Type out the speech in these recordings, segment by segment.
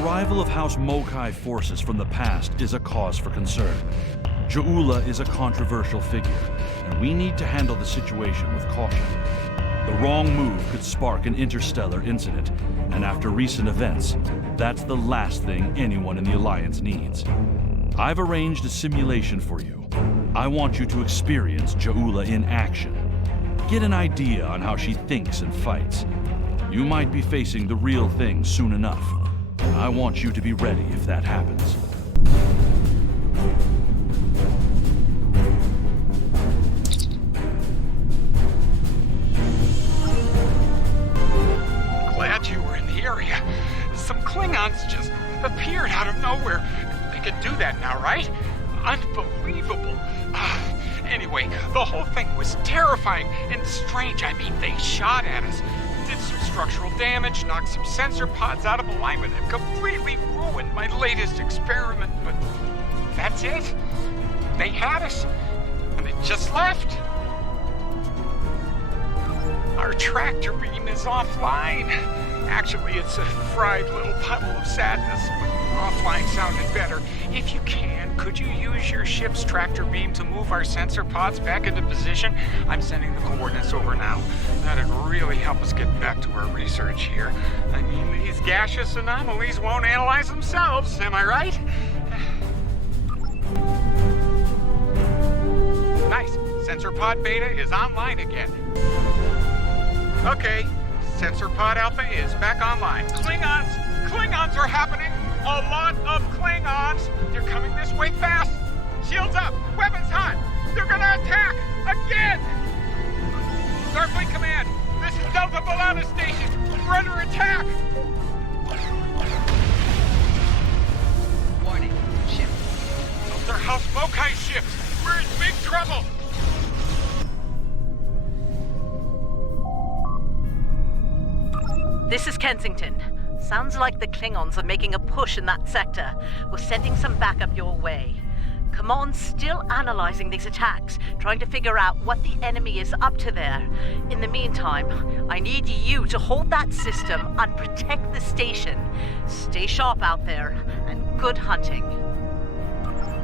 arrival of House Mokai forces from the past is a cause for concern. Ja'ula is a controversial figure, and we need to handle the situation with caution. The wrong move could spark an interstellar incident, and after recent events, that's the last thing anyone in the Alliance needs. I've arranged a simulation for you. I want you to experience Ja'ula in action. Get an idea on how she thinks and fights. You might be facing the real thing soon enough. I want you to be ready if that happens. Glad you were in the area. Some Klingons just appeared out of nowhere. They can do that now, right? Unbelievable. Anyway, the whole thing was terrifying and strange. I mean, they shot at us, did some structural damage, knocked some sensor pods out of alignment, and completely ruined my latest experiment. But that's it. They had us, and they just left. Our tractor beam is offline. Actually, it's a fried little puddle of sadness, but offline sounded better. If you can, could you use your ship's tractor beam to move our sensor pods back into position? I'm sending the coordinates over now. That'd really help us get back to our research here. I mean, these gaseous anomalies won't analyze themselves, am I right? Nice. Sensor pod beta is online again. Okay. Sensor pod alpha is back online. Klingons are happening! A lot of Klingons! They're coming this way fast! Shields up! Weapons hot! They're gonna attack! Again! Starfleet Command! This is Delta Balana Station! We're under attack! Warning. Ship. Those are House Mokai ships! We're in big trouble! This is Kensington. Sounds like the Klingons are making a push in that sector. We're sending some backup your way. Command's still analyzing these attacks, trying to figure out what the enemy is up to there. In the meantime, I need you to hold that system and protect the station. Stay sharp out there, and good hunting.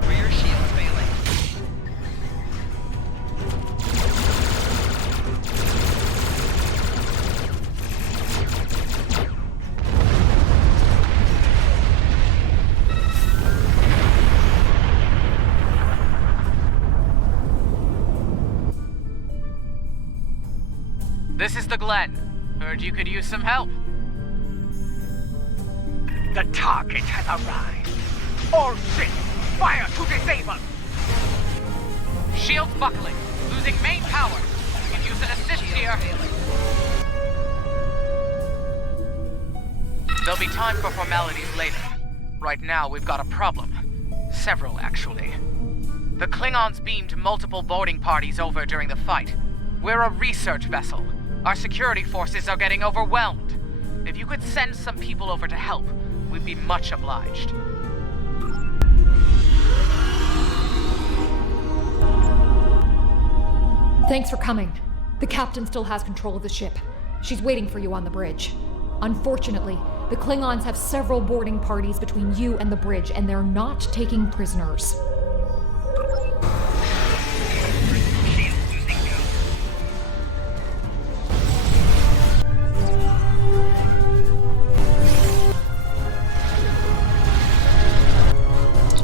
Rear shields failing. This is the Glen. Heard you could use some help. The target has arrived. All ships, fire to disable! Shields buckling. Losing main power. We can use an assist here. There'll be time for formalities later. Right now, we've got a problem. Several, actually. The Klingons beamed multiple boarding parties over during the fight. We're a research vessel. Our security forces are getting overwhelmed. If you could send some people over to help, we'd be much obliged. Thanks for coming. The captain still has control of the ship. She's waiting for you on the bridge. Unfortunately, the Klingons have several boarding parties between you and the bridge, and they're not taking prisoners.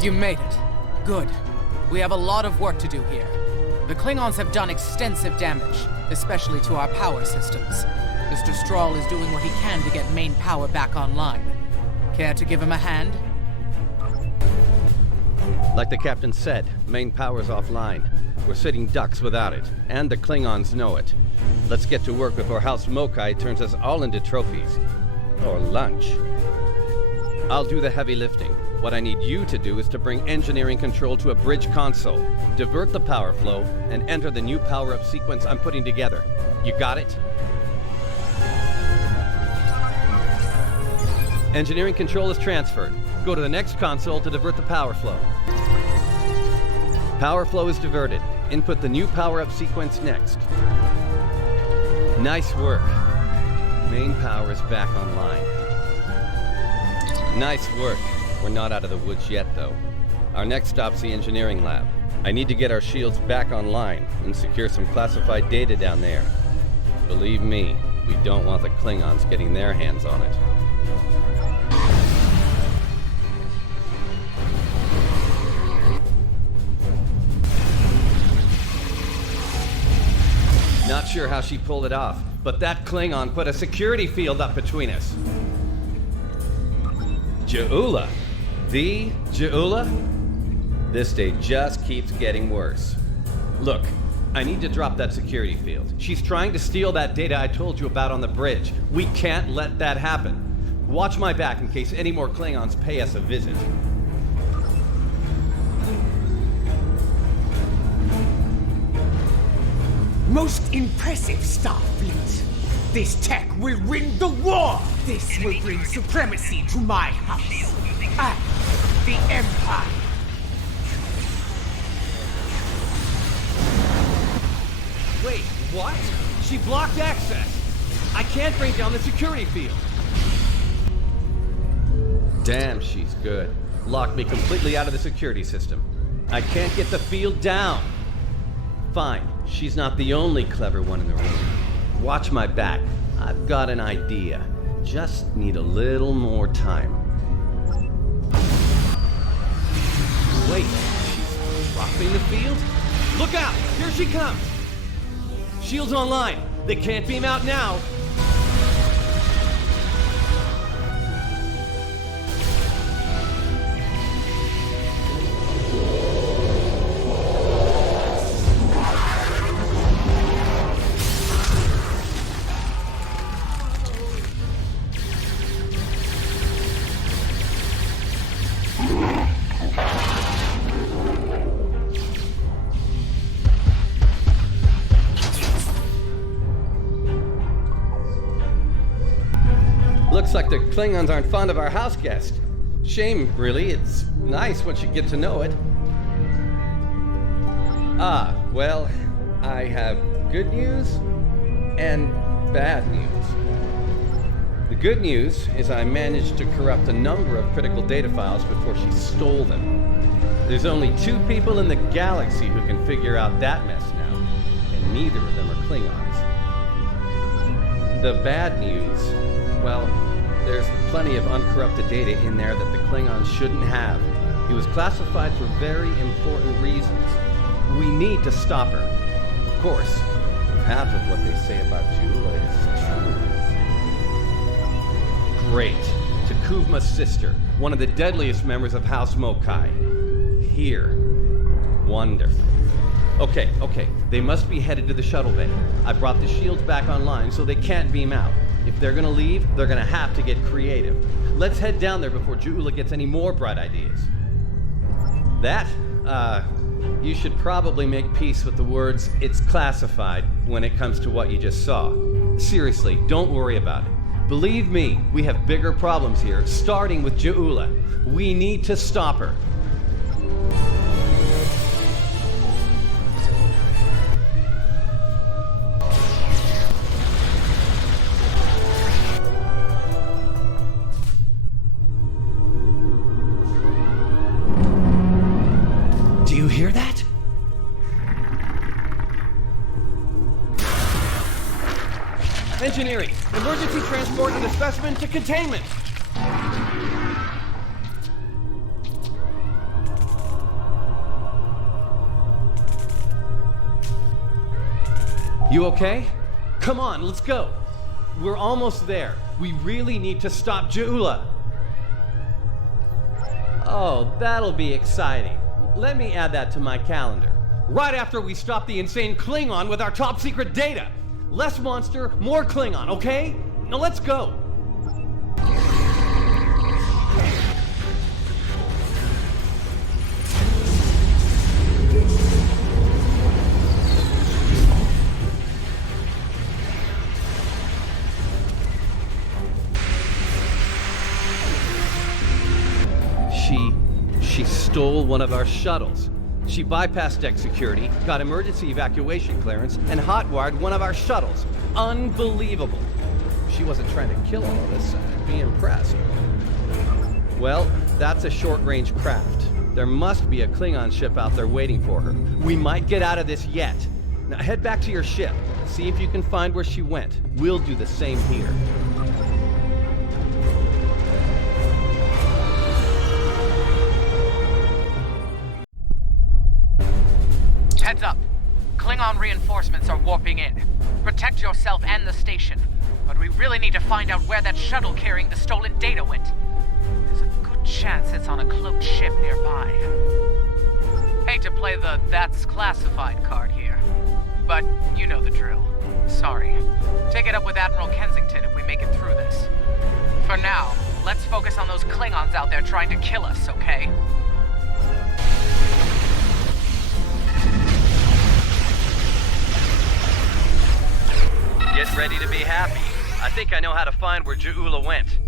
You made it. Good. We have a lot of work to do here. The Klingons have done extensive damage, especially to our power systems. Mr. Strahl is doing what he can to get main power back online. Care to give him a hand? Like the captain said, main power's offline. We're sitting ducks without it, and the Klingons know it. Let's get to work before House Mokai turns us all into trophies. Or lunch. I'll do the heavy lifting. What I need you to do is to bring engineering control to a bridge console, divert the power flow, and enter the new power-up sequence I'm putting together. You got it? Engineering control is transferred. Go to the next console to divert the power flow. Power flow is diverted. Input the new power-up sequence next. Nice work. Main power is back online. Nice work. We're not out of the woods yet, though. Our next stop's the engineering lab. I need to get our shields back online and secure some classified data down there. Believe me, we don't want the Klingons getting their hands on it. Not sure how she pulled it off, but that Klingon put a security field up between us. Ja'ula? The Ja'ula? This day just keeps getting worse. Look, I need to drop that security field. She's trying to steal that data I told you about on the bridge. We can't let that happen. Watch my back in case any more Klingons pay us a visit. Most impressive, Starfleet. This tech will win the war. This will bring supremacy to my house. And the Empire. Wait, what? She blocked access. I can't bring down the security field. Damn, she's good. Locked me completely out of the security system. I can't get the field down. Fine, she's not the only clever one in the room. Watch my back. I've got an idea. Just need a little more time. Wait, she's dropping the field? Look out! Here she comes! Shields online. They can't beam out now. Looks like the Klingons aren't fond of our house guest. Shame, really. It's nice once you get to know it. Ah, well, I have good news and bad news. The good news is I managed to corrupt a number of critical data files before she stole them. There's only 2 people in the galaxy who can figure out that mess now, and neither of them are Klingons. The bad news, well, there's plenty of uncorrupted data in there that the Klingons shouldn't have. It was classified for very important reasons. We need to stop her. Of course, half of what they say about Ja'ula is true. Great. Takuvma's sister, one of the deadliest members of House Mokai. Here. Wonderful. Okay. They must be headed to the shuttle bay. I brought the shields back online so they can't beam out. If they're gonna leave, they're gonna have to get creative. Let's head down there before Ja'ula gets any more bright ideas. You should probably make peace with the words, "it's classified," when it comes to what you just saw. Seriously, don't worry about it. Believe me, we have bigger problems here, starting with Ja'ula. We need to stop her. Do you hear that? Engineering! Emergency transport of the specimen to containment! You okay? Come on, let's go! We're almost there. We really need to stop Ja'ula. Oh, that'll be exciting. Let me add that to my calendar. Right after we stop the insane Klingon with our top secret data. Less monster, more Klingon, okay? Now let's go. She stole one of our shuttles. She bypassed deck security, got emergency evacuation clearance, and hotwired one of our shuttles. Unbelievable. If she wasn't trying to kill all of us, I'd be impressed. Well, that's a short-range craft. There must be a Klingon ship out there waiting for her. We might get out of this yet. Now head back to your ship. See if you can find where she went. We'll do the same here. Heads up. Klingon reinforcements are warping in. Protect yourself and the station. But we really need to find out where that shuttle carrying the stolen data went. There's a good chance it's on a cloaked ship nearby. Hate to play the "that's classified" card here, but you know the drill. Sorry. Take it up with Admiral Kensington if we make it through this. For now, let's focus on those Klingons out there trying to kill us, okay? Get ready to be happy. I think I know how to find where Ja'ula went.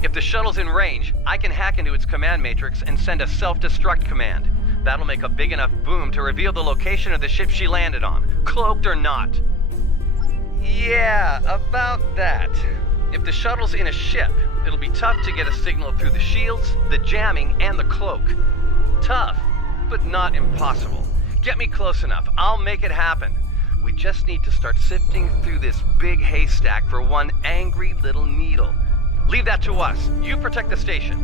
If the shuttle's in range, I can hack into its command matrix and send a self-destruct command. That'll make a big enough boom to reveal the location of the ship she landed on, cloaked or not. Yeah, about that. If the shuttle's in a ship, it'll be tough to get a signal through the shields, the jamming, and the cloak. Tough, but not impossible. Get me close enough, I'll make it happen. We just need to start sifting through this big haystack for one angry little needle. Leave that to us. You protect the station.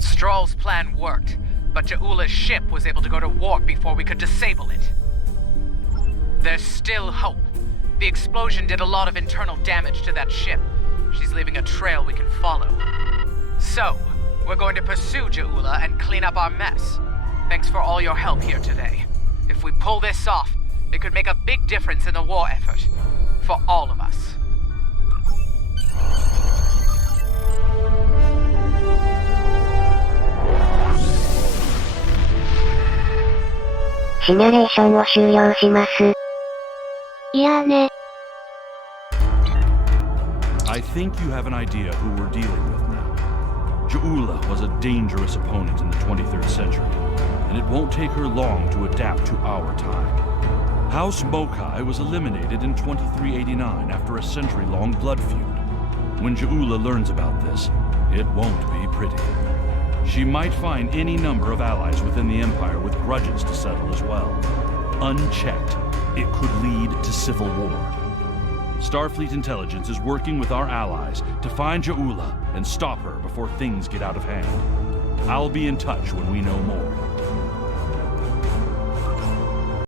Stroll's plan worked, but Ja'ula's ship was able to go to warp before we could disable it. There's still hope. The explosion did a lot of internal damage to that ship. She's leaving a trail we can follow. So, we're going to pursue Ja'ula and clean up our mess. Thanks for all your help here today. If we pull this off, it could make a big difference in the war effort. For all of us. Simulation を終了します。いやね。I think you have an idea who we're dealing with now. Ja'ula was a dangerous opponent in the 23rd century, and it won't take her long to adapt to our time. House Mokai was eliminated in 2389 after a century-long blood feud. When Ja'ula learns about this, it won't be pretty. She might find any number of allies within the Empire with grudges to settle as well. Unchecked, it could lead to civil war. Starfleet intelligence is working with our allies to find Ja'ula and stop her before things get out of hand. I'll be in touch when we know more.